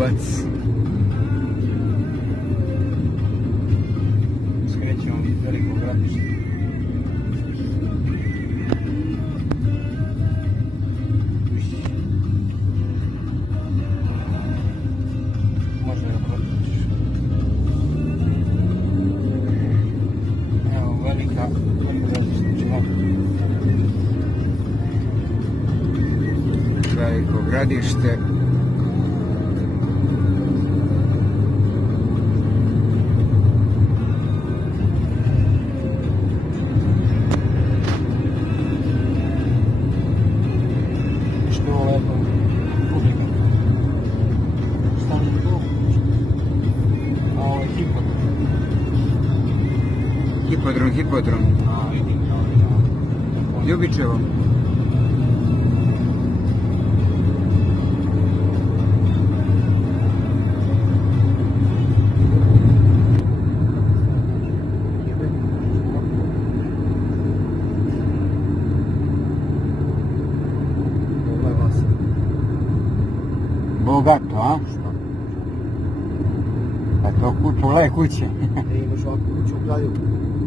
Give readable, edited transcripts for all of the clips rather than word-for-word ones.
Ljubac. Skrećemo iz Velikog Gradišta. Možda ga protičiš. Evo, Veliko Gradište. Veliko Gradište. Hipodrom. Ljubičevo. Bogato, a? Pa to pogledaj kuće. Imaš ovakvu kuću u kraju.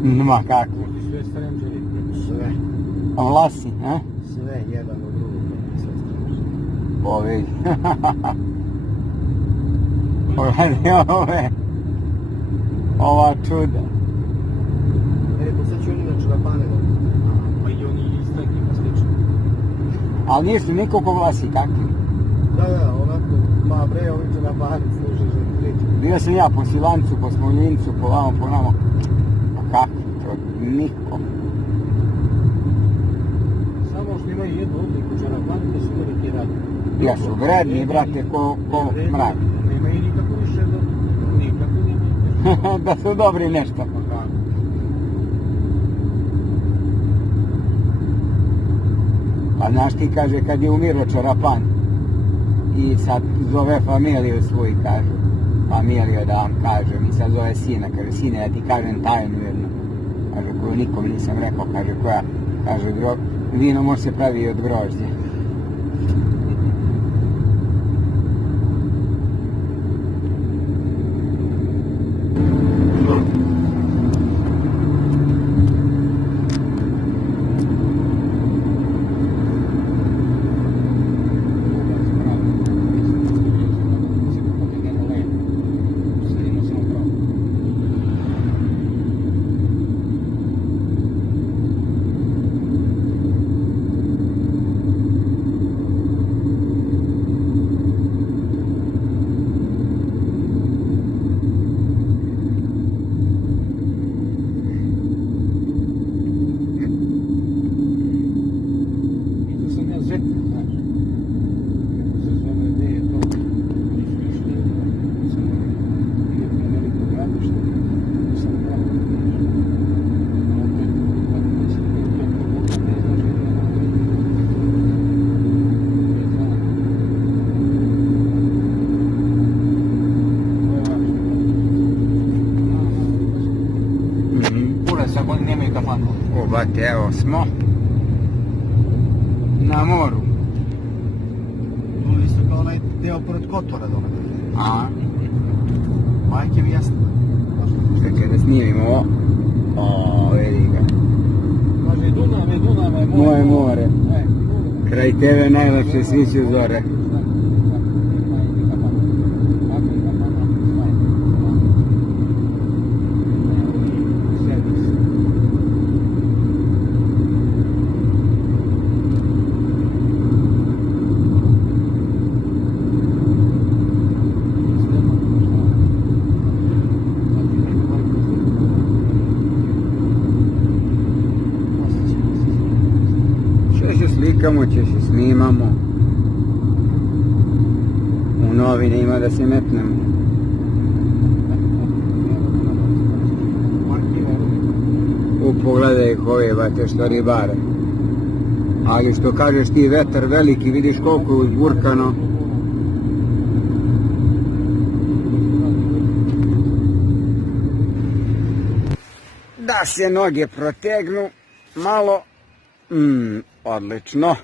Ma kako? Sve stranđeri. Sve. A vlasi, a? Sve, jedan od drugog. Sve stranđeri. O, vidi. Pogledaj ove. Ova čuda. Sad ću oni na čurapane da. Pa i oni iz teknika slično. Ali nisu nikoliko vlasi, kakvi? Da, onako, ma bre, ovi čurapani služe za priču. Bio sam ja po Silancu, po Smoljincu, po vamo, po namo. Pa kakvi? Niko. Samo što imaju jednu odliku čarapani, da su veliki radni. Ja su vredni, brate, ko mrak. Nema i nikako više da... Nikako nije. Da su dobri nešto. Pa kako? Pa znaš ti, kaže, kad je umirao čarapan i sad zove familiju svoju, kaže. Familiju da vam kažem i sad zove sina, kaže, sine, ja ti kažem tajnu jednu. Kaže, koju nikom nisam rekao, kaže, koja, kaže, vino može se pravi od grožđa. O, bate, evo smo na moru. Ovo isto kao onaj deo pored Kotora dole. A? Majke mi jasno. Čekaj da snimimo ovo. O, vidi ga. Kaže, Dunave, Moje more. Kraj tebe najlepše sviću zore. Slikamo, će se snimamo. U novine ima da se metnemo. Pogledaj ih ove, bate, što ribare. Ali što kažeš ti, vetar veliki, vidiš koliko je uzburkano. Da se noge protegnu malo. Odlično.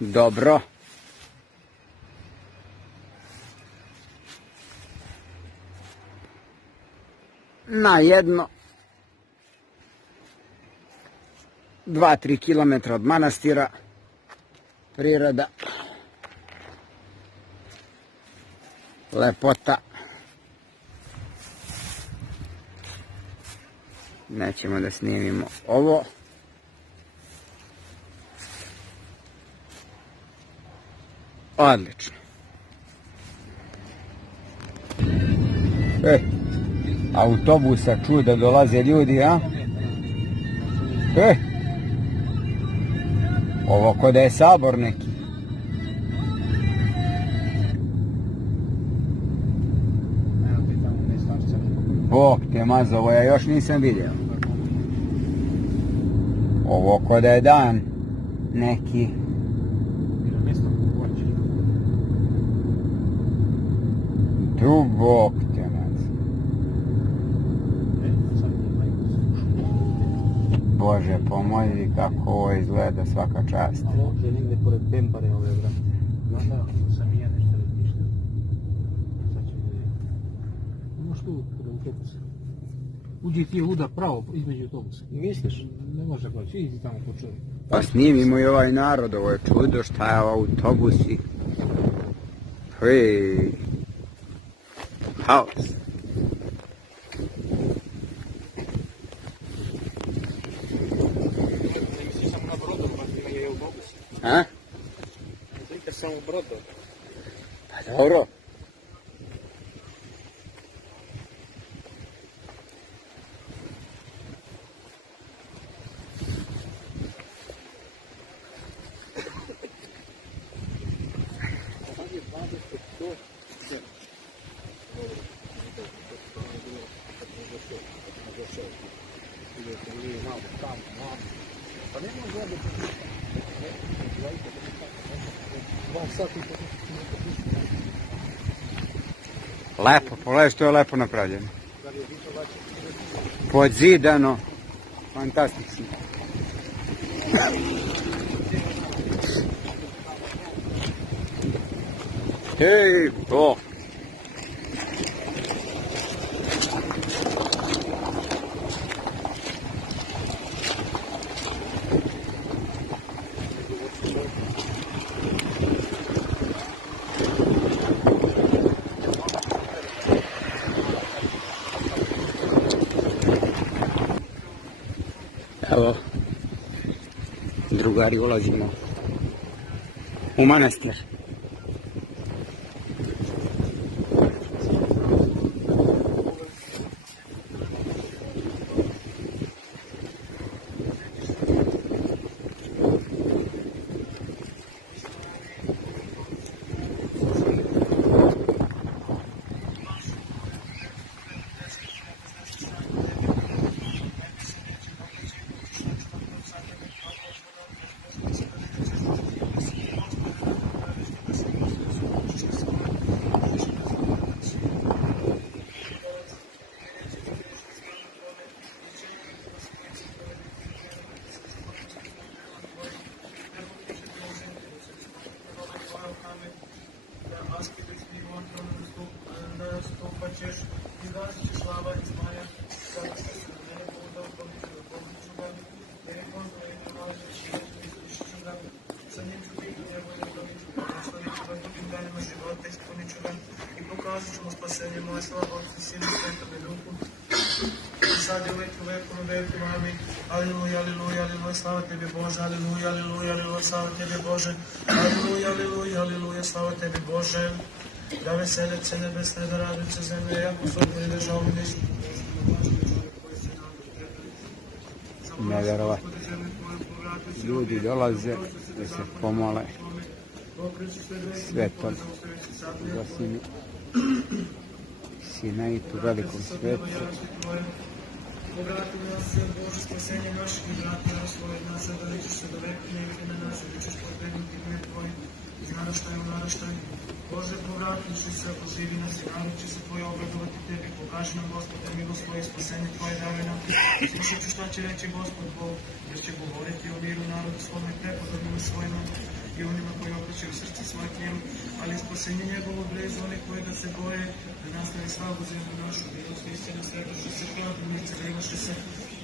Dobro. na jedno 2-3 kilometra od manastira. Priroda, lepota. Nećemo da snimimo ovo. Odlično. Autobusa čuda dolaze ljudi, a? Ovo ko da je sabor neki. Bog te mazo, ovo ja još nisam vidio. Ovo ko da je dan neki. Tu Bog te mazo. Bože pomoli kako ovo izgleda, svaka čast. Ali ovdje je negdje pored Bembare ove brate. Da, sam i ja nešto razmišljao. Sad ću vidjeti. Imaš tu kod autobusa. Uđi ti luda pravo između autobusa. Misliš? Ne može proći, idi tamo po čovjek. Pa snimimo i ovaj narod, ovo je čudo šta je autobusi. Hej. Haos. Samo na brodu, pa je autobus. A? Slika samo brodu. Pa dobro. Lepo, pogledaj što je lepo napravljeno. Podzidano. Fantastično. Hej, Bog. Evo, drugari, ulazimo u manastir. I pokazat ćemo spasenje moje slava Otcu i Sinu i Svetome Duhu. I sad je uvek u veku na veku, amin. Aleluja, aleluja, aleluja, slava tebi Bože, aleluja, aleluja, aleluja, slava tebi Bože, aleluja, aleluja, aleluja, slava tebi Bože. Da veselice nebesne, da raduće zemlje, jako su odmori državni nisu. Nevjerovatno. Ljudi dolaze da se pomole svetom za Sina i tu velikom svetu. Povrati nas se Bože spasenje naših i vrati nas svoje nas, da ličiš se do veka, ne vidi na nas, da ćeš potegnuti ime Tvoj iz naraštaja u naraštaj. Bože, povratiš se, oživi nas i narod će se Tvoje obradovati Tebi, pokaži nam Gospode milost Tvoje, spasenje Tvoje davi nam. Slušat ću šta će reći Gospod Bog, jer će govoriti o miru narodu svome, prepodobnima svojima. i onima koji okrećaju srce svoje tijelu, ali spasenje njegovo blizu oni koji ga se boje, da nastavi slavu zemlju našu, milost istine svedoči se, pravdu mi carivaše se,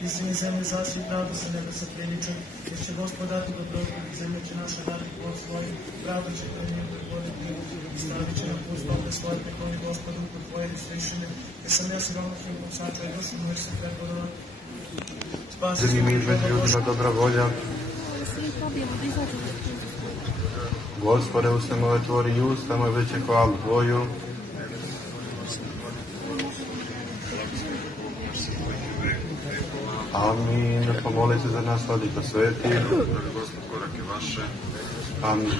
istini zemlje zasvi, pravdu se neba sa pleničom, jer će Gospod dati dobrotu, zemlja će naša dati plod svoj, pravdu će to njim predvoditi, stavit će nam put slobe svoje, prekloni Gospodu, kod tvoje svišene, jer sam ja siromašan, sačuvaj dušu moju se predvodila. Zemlji mi između ljudima dobra volja. Gospode, usta moje tvori i usta moje veće hvalu Tvoju. Amin. Pomoli se za nas, Vladika sveti. Dragi Gospod, korake vaše. Amin.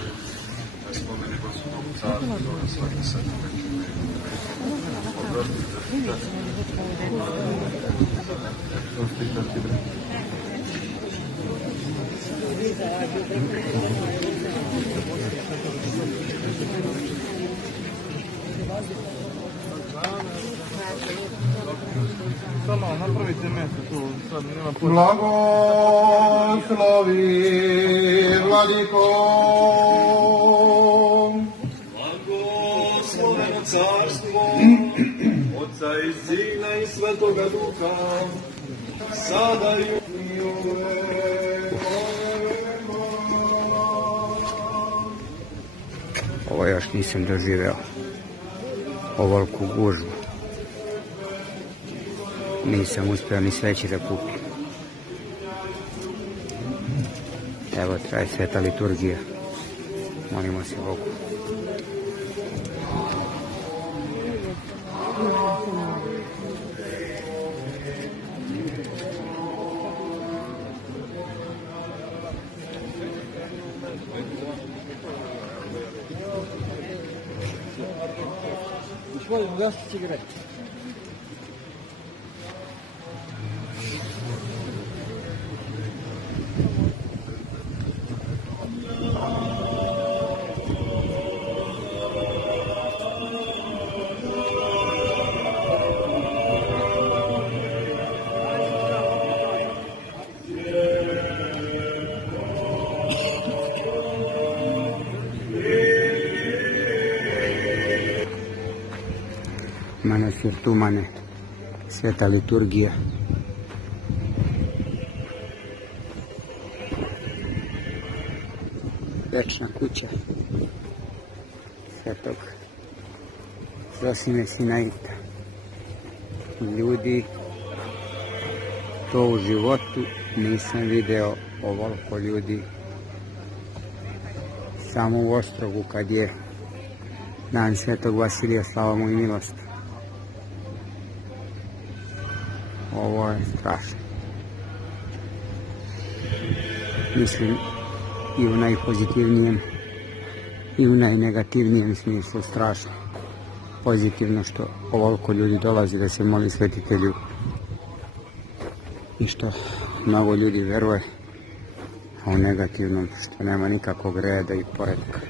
Da spomeni Gospod Bogu carstvo, svaki srce večer. Oprostite, bre. Samo napravite mesto tu, sad nema potrebe. Blagoslovi, Vladiko. Blagosloveno carstvo, Otca i Sina i Svetoga Duha, sada i uvek. Ovo još nisam doživeo, ovolku gužbu. Nisam uspio ni sveći da kupim. Evo traje sveta liturgija. Molimo se Bogu. Gospodin, ugasite cigaret. Manastir Tumane, sveta liturgija. Večna kuća svetog Zosime Sinaita. Ljudi, to u životu nisam video ovoliko ljudi. Samo u Ostrogu kad je dan svetog Vasilija, slava mu i milost. Ovo je strašno. Mislim i u najpozitivnijem i u najnegativnijem smislu strašno. Pozitivno što ovoliko ljudi dolazi da se moli svetitelju i što mnogo ljudi veruje, a u negativnom što nema nikakvog reda i poretka.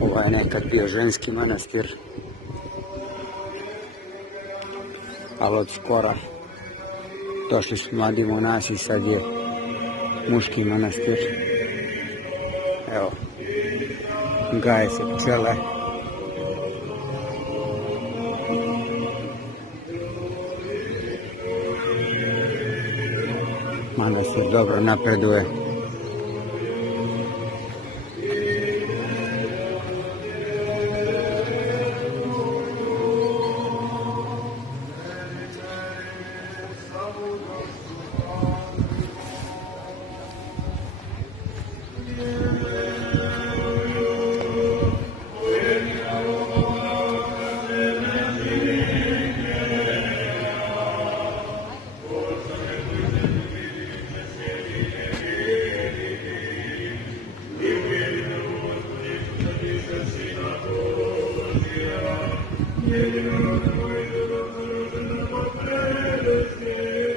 Ovo je nekad bio ženski manastir, ali od skora došli su mladi monasi, sad je muški manastir. Evo, gaje se pčele. Manastir dobro napreduje.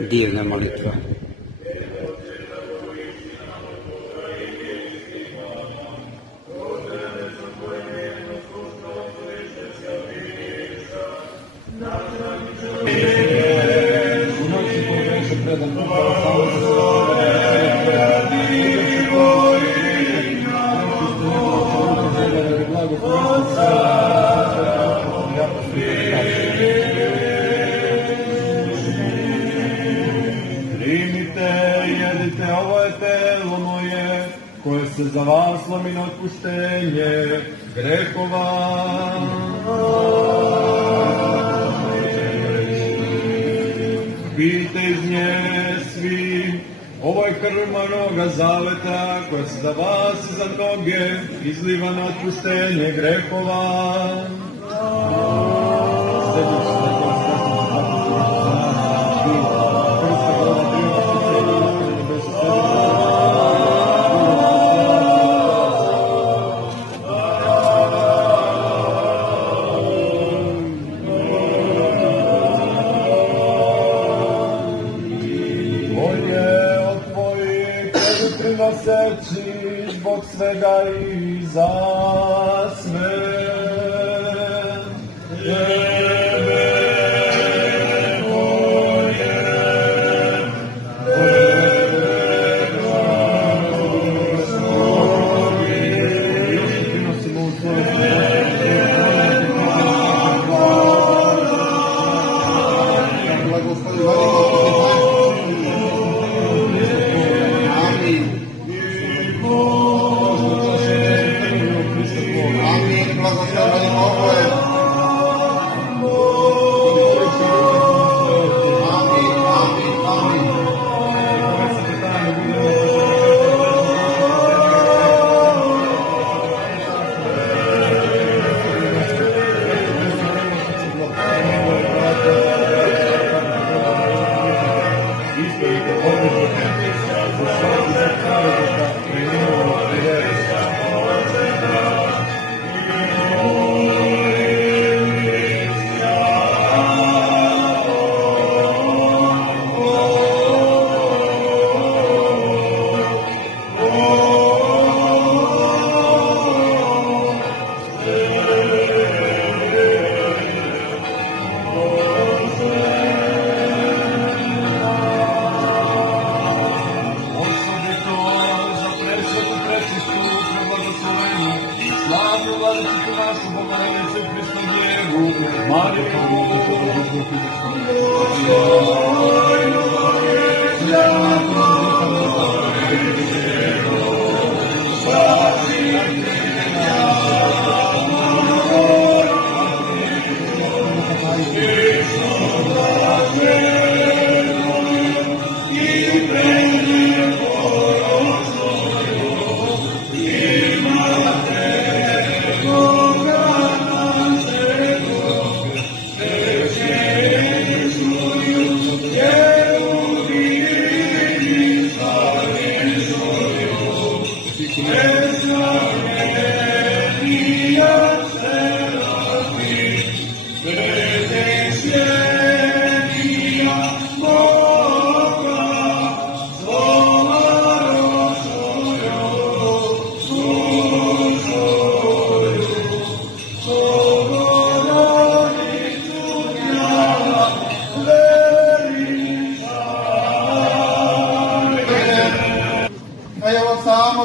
Divna molitva. Pred se za vas lomi na otpuštenje grehova. Pijte iz nje svi, ovo je krv noga zaveta koja se za vas i za mnoge izliva na otpuštenje grehova. Prinoseći zbog svega i za sve.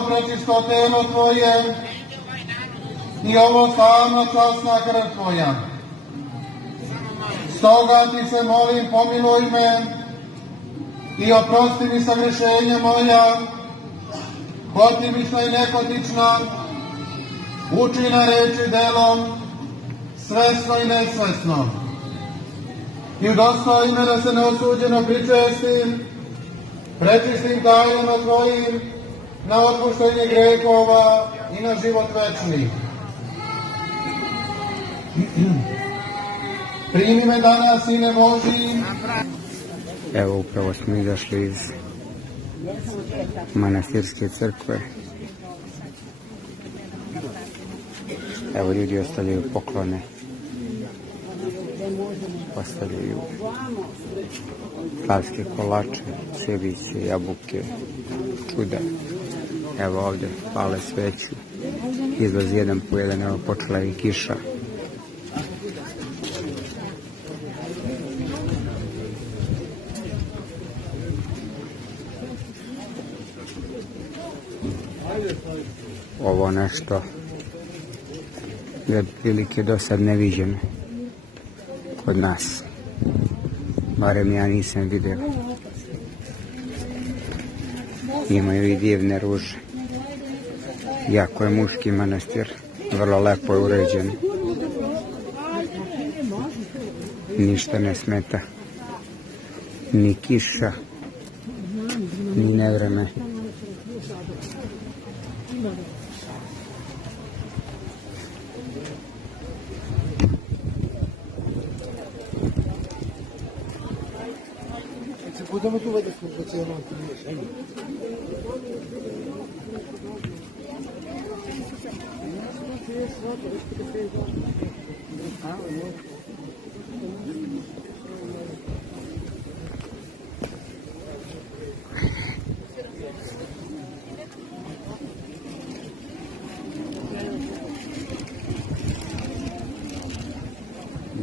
prečisto telo Tvoje i ovo samo časna krv Tvoja. Stoga Ti se molim, pomiluj me i oprosti mi sagrešenja moja, hotimična i nehotična, učina reči delom, svesno i nesvesno. I udostojim me da se neosuđeno pričestim, prečistim tajnama Tvojim, na otpuštenje grehova i na život večni. Primi me danas, Sine Božji. Evo, upravo smo izašli iz manastirske crkve. Evo, ljudi ostavljaju poklone. Ostavljaju slavske kolače, ćeviće, jabuke, čuda. Evo ovdje pale sveću. Izlazi jedan po jedan, evo počela i kiša. Ovo nešto je prilike do sad neviđeno kod nas. Barem ja nisam vidio. Imaju i divne ruže. Jako je muški manastir, vrlo lepo je uređen. Ništa ne smeta. Ni kiša, ni nevreme. Budemo tu vede služba cijelo aktivno.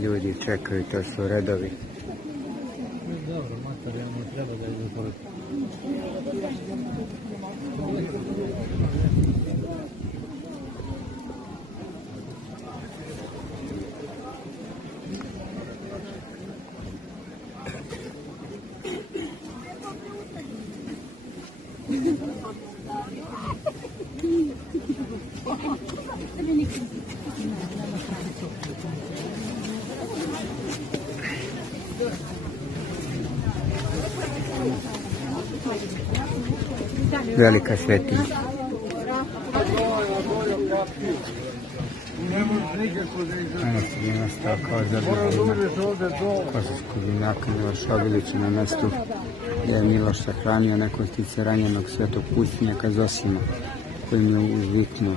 Ljudi čekaju, to su redovi. Dobro, materijalno treba da ide pored. Velika svetinja. Manastir je nastao kao zadružina kosovskog junaka Miloša Obilića na mestu gdje je Miloš sahranio nekostice ranjenog svetog pustinjaka Zosima, kojim je uzviknuo: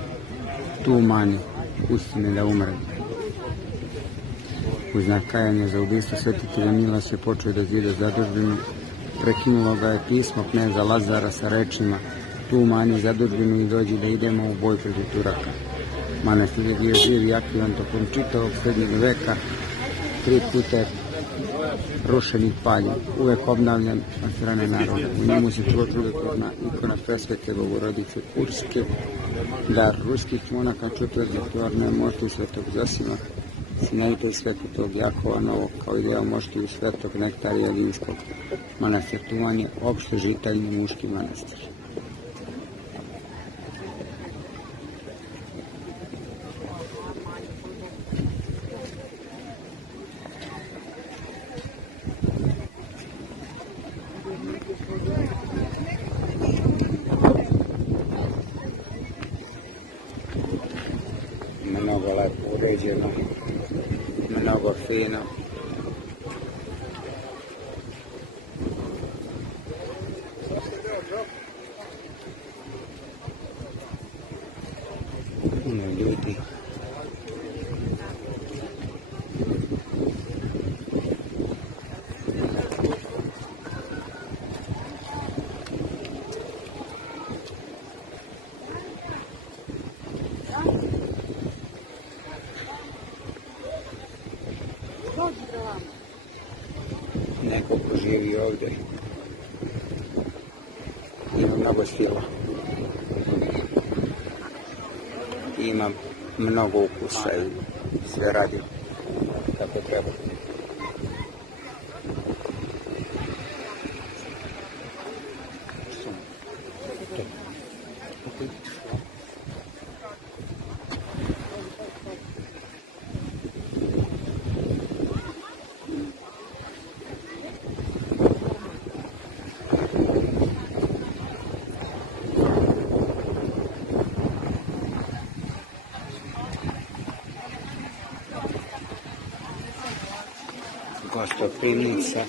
tu mani, pusti me da umrem. U znak kajanja za ubistvo svetitelja Miloša je počeo da zida zadužbinu. Prekinulo ga je pismo kneza Lazara sa rečima: tu mani zadužbinu i dođi da idemo u boj protiv Turaka. Manastir je bio živ i aktivan tokom čitavog srednjeg veka, 3 puta je rušen i paljen, uvek obnavljan od strane naroda. U njemu se čudotvorna ikona presvete Bogorodice Kurske, dar ruskih monaka, čudotvorne mošti svetog Zosima, sinajte svetog Jakova Novog, kao i deo moštiju svetog Nektarija Vinskog. Manastir Tuman je opšte žitaljni muški manastir. Mnogo lepo uređeno, mnogo fino. Puno ljudi. Neko ko živi ovdje ima mnogo stila, ima mnogo ukusa i sve radi kako treba. Gostoprimnica,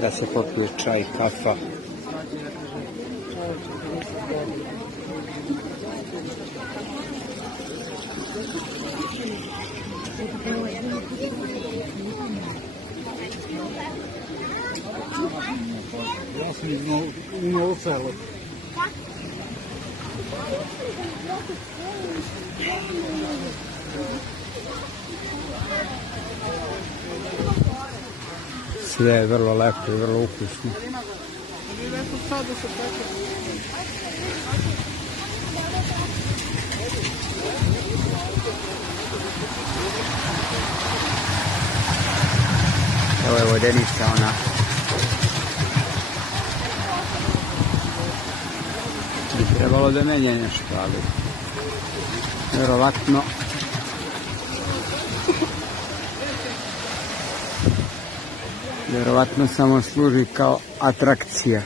da se popije čaj, kafa. Ja sam imao celo. Sve je vrlo lepo i vrlo ukusno. Ovo je vodenica ona Trebalo da menja nešto, ali vjerovatno samo služi kao atrakcija.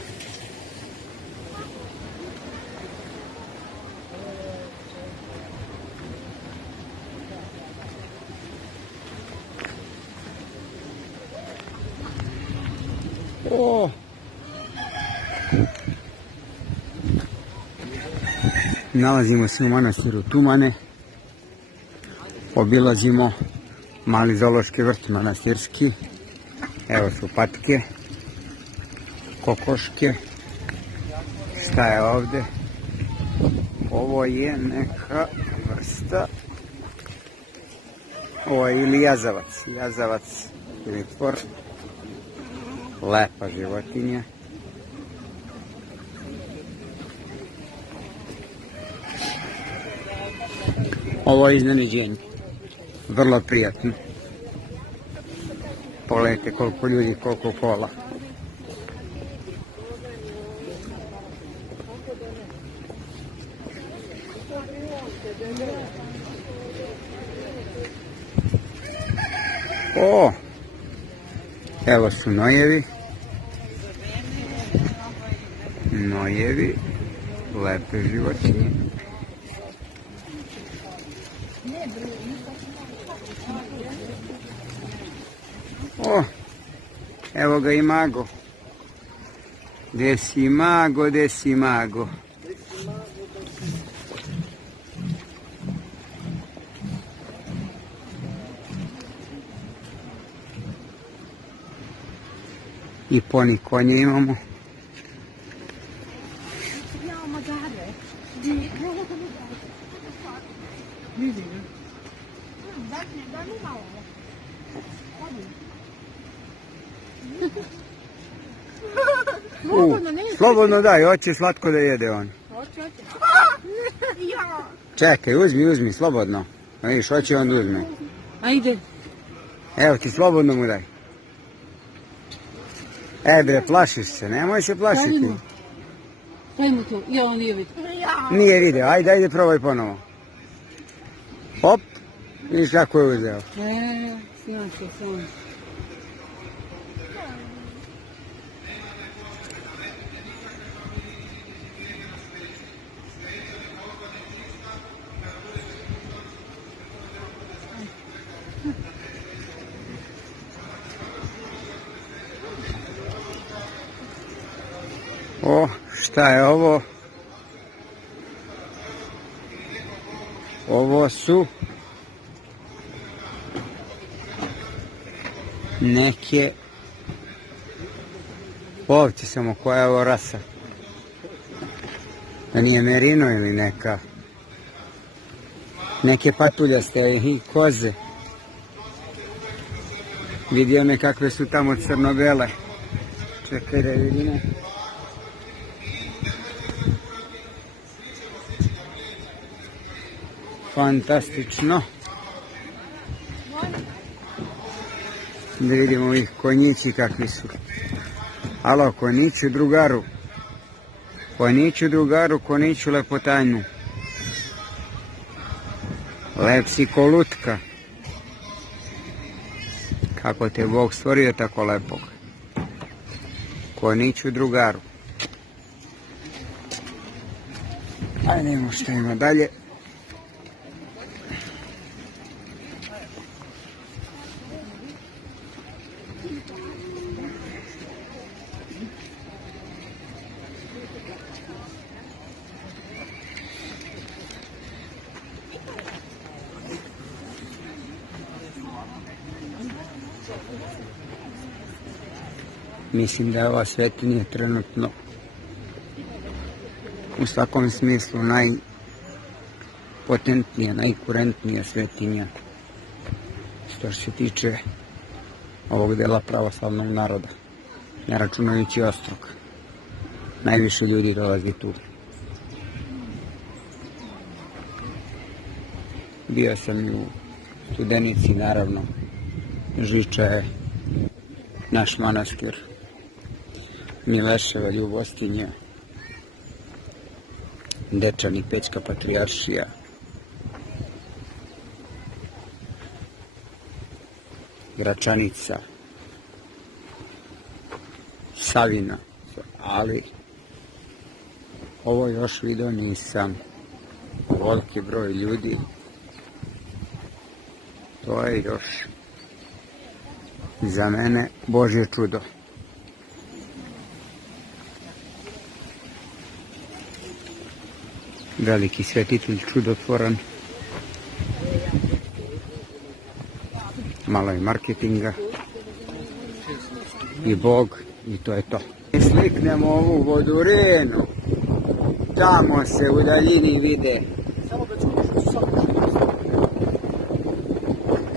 Nalazimo se u manastiru Tumane, obilazimo mali zoološki vrt manastirski, evo su patke, kokoške, šta je ovdje? Ovo je neka vrsta, ovo je ili jazavac ili tvor, lepa životinja. Ovo je iznenađenje, vrlo prijatno. Pogledajte koliko ljudi, koliko kola. Evo su nojevi, lepe životinje. Evo ga i Mago. Gde si Mago? I poni konje imamo. Slobodno daj, hoće slatko da jede on. Čekaj, uzmi, slobodno. Vidiš, hoće on da uzme. Ajde. Evo ti, slobodno mu daj. Bre, plašiš se, nemoj se plašiti. Stavimo to, on nije vidio. Nije vidio, ajde, probaj ponovo. Hop, vidiš kako je uzeo. Sjećam se. Šta je ovo? Ovo su neke ovce, samo koja je ovo rasa? Da nije merino ili neka? Neke patuljaste i koze. Vidio me kakve su tamo crno-bele. Čekaj da vidimo. Fantastično. Da vidimo ovih konjići kakvi su. Alo, konjiću drugaru. Konjiću lepotanju. Lep si ko lutka. Kako te Bog stvorio tako lepog. Konjiću drugaru. Ajde, vidimo što ima dalje. Mislim da je ova svetinja trenutno u svakom smislu najpotentnija, najkurentnija svetinja što se tiče ovog dela pravoslavnog naroda, ne računajući Ostrog. Najviše ljudi dolazi tu. Bio sam i u Studenici, naravno. Žiča je naš manastir. Mileševa, Ljubostinja. Dečani, Pećka patrijaršija. Gračanica. Savina. Ali ovo još video nisam. Veliki broj ljudi. To je još za mene Božje čudo. Veliki svetitelj, čudotvoran. Malo je marketinga. I Bog. I to je to. Sliknemo ovu vodurenu. Tamo se u daljini vide. Samo da čuješ što su samo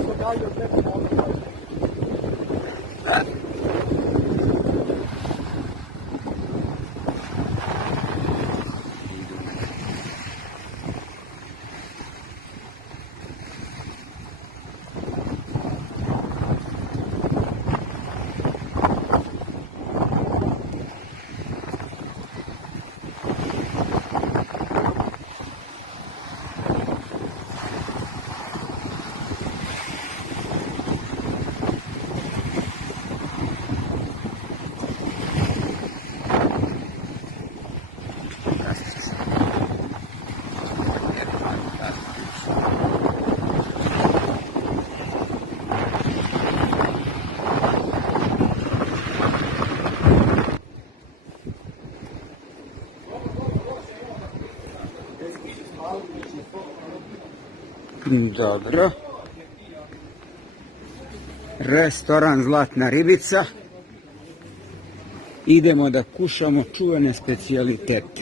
događaju od nekog ono. Dobro. Restoran Zlatna ribica. Idemo da kušamo čuvene specijalitete.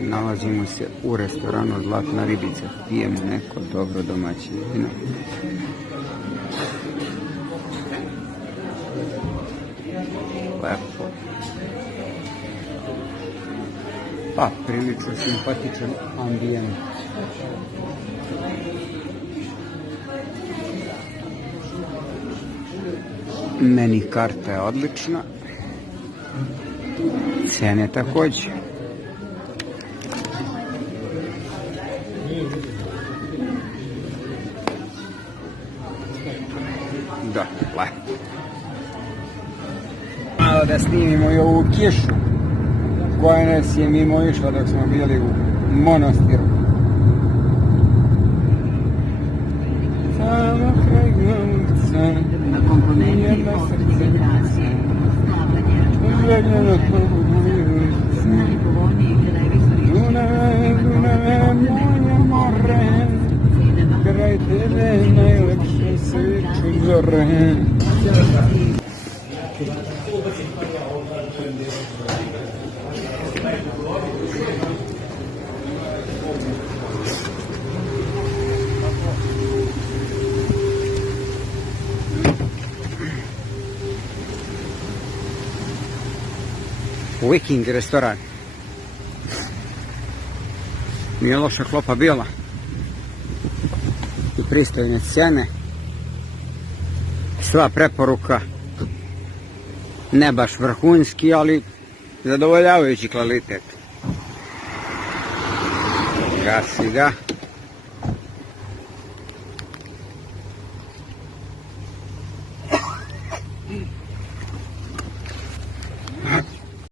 Nalazimo se u restoranu Zlatna ribica. Pijemo neko dobro domaće vino. Lepo. Pa, prilično simpatičan ambijent. Meni karta je odlična. Cene također. Da, lepo. Malo da snimimo i ovu kišu koja nas je mimo išla dok smo bili u monastiru. Samo kraj glavca, jedna srce, željeno pobudiruća. Dunave, moje more, kraj tebe najlepše sviču zore. Viking restoran. Nije loša klopa bila. I pristojne cene. Sva preporuka. Ne baš vrhunski, ali zadovoljavajući kvalitet. Gasi ga.